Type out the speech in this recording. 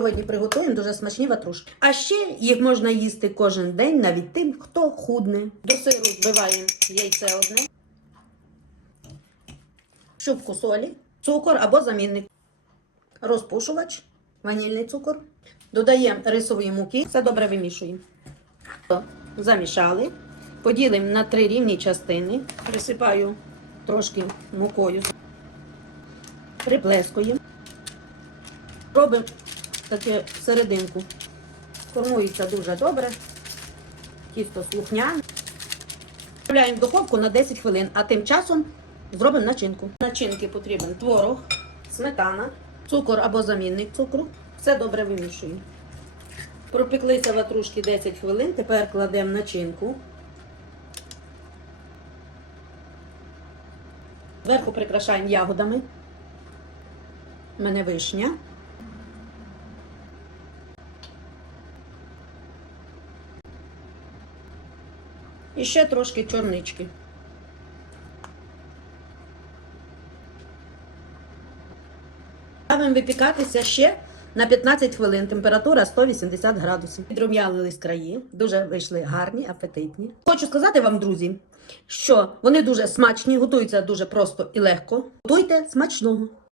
Сьогодні приготуємо дуже смачні ватрушки. А ще їх можна їсти кожен день, навіть тим, хто худне. До сиру збиваємо яйце одне, щупку солі, цукор або замінник, розпушувач, ванільний цукор. Додаємо рисової муки, все добре вимішуємо. Замішали, поділимо на три рівні частини, присипаю трошки мукою, приплескуємо. Робимо таке серединку. Формується дуже добре. Тісто слухняне. Вставляємо в духовку на 10 хвилин, а тим часом зробимо начинку. Начинки потрібен творог, сметана, цукор або замінник цукру. Все добре вимішуємо. Пропеклися ватрушки 10 хвилин, тепер кладемо начинку. Зверху прикрашаємо ягодами. У мене вишня. І ще трошки чорнички. Ставимо випікатися ще на 15 хвилин. Температура 180 градусів. Підрум'янились краї, дуже вийшли гарні, апетитні. Хочу сказати вам, друзі, що вони дуже смачні, готуються дуже просто і легко. Готуйте смачного.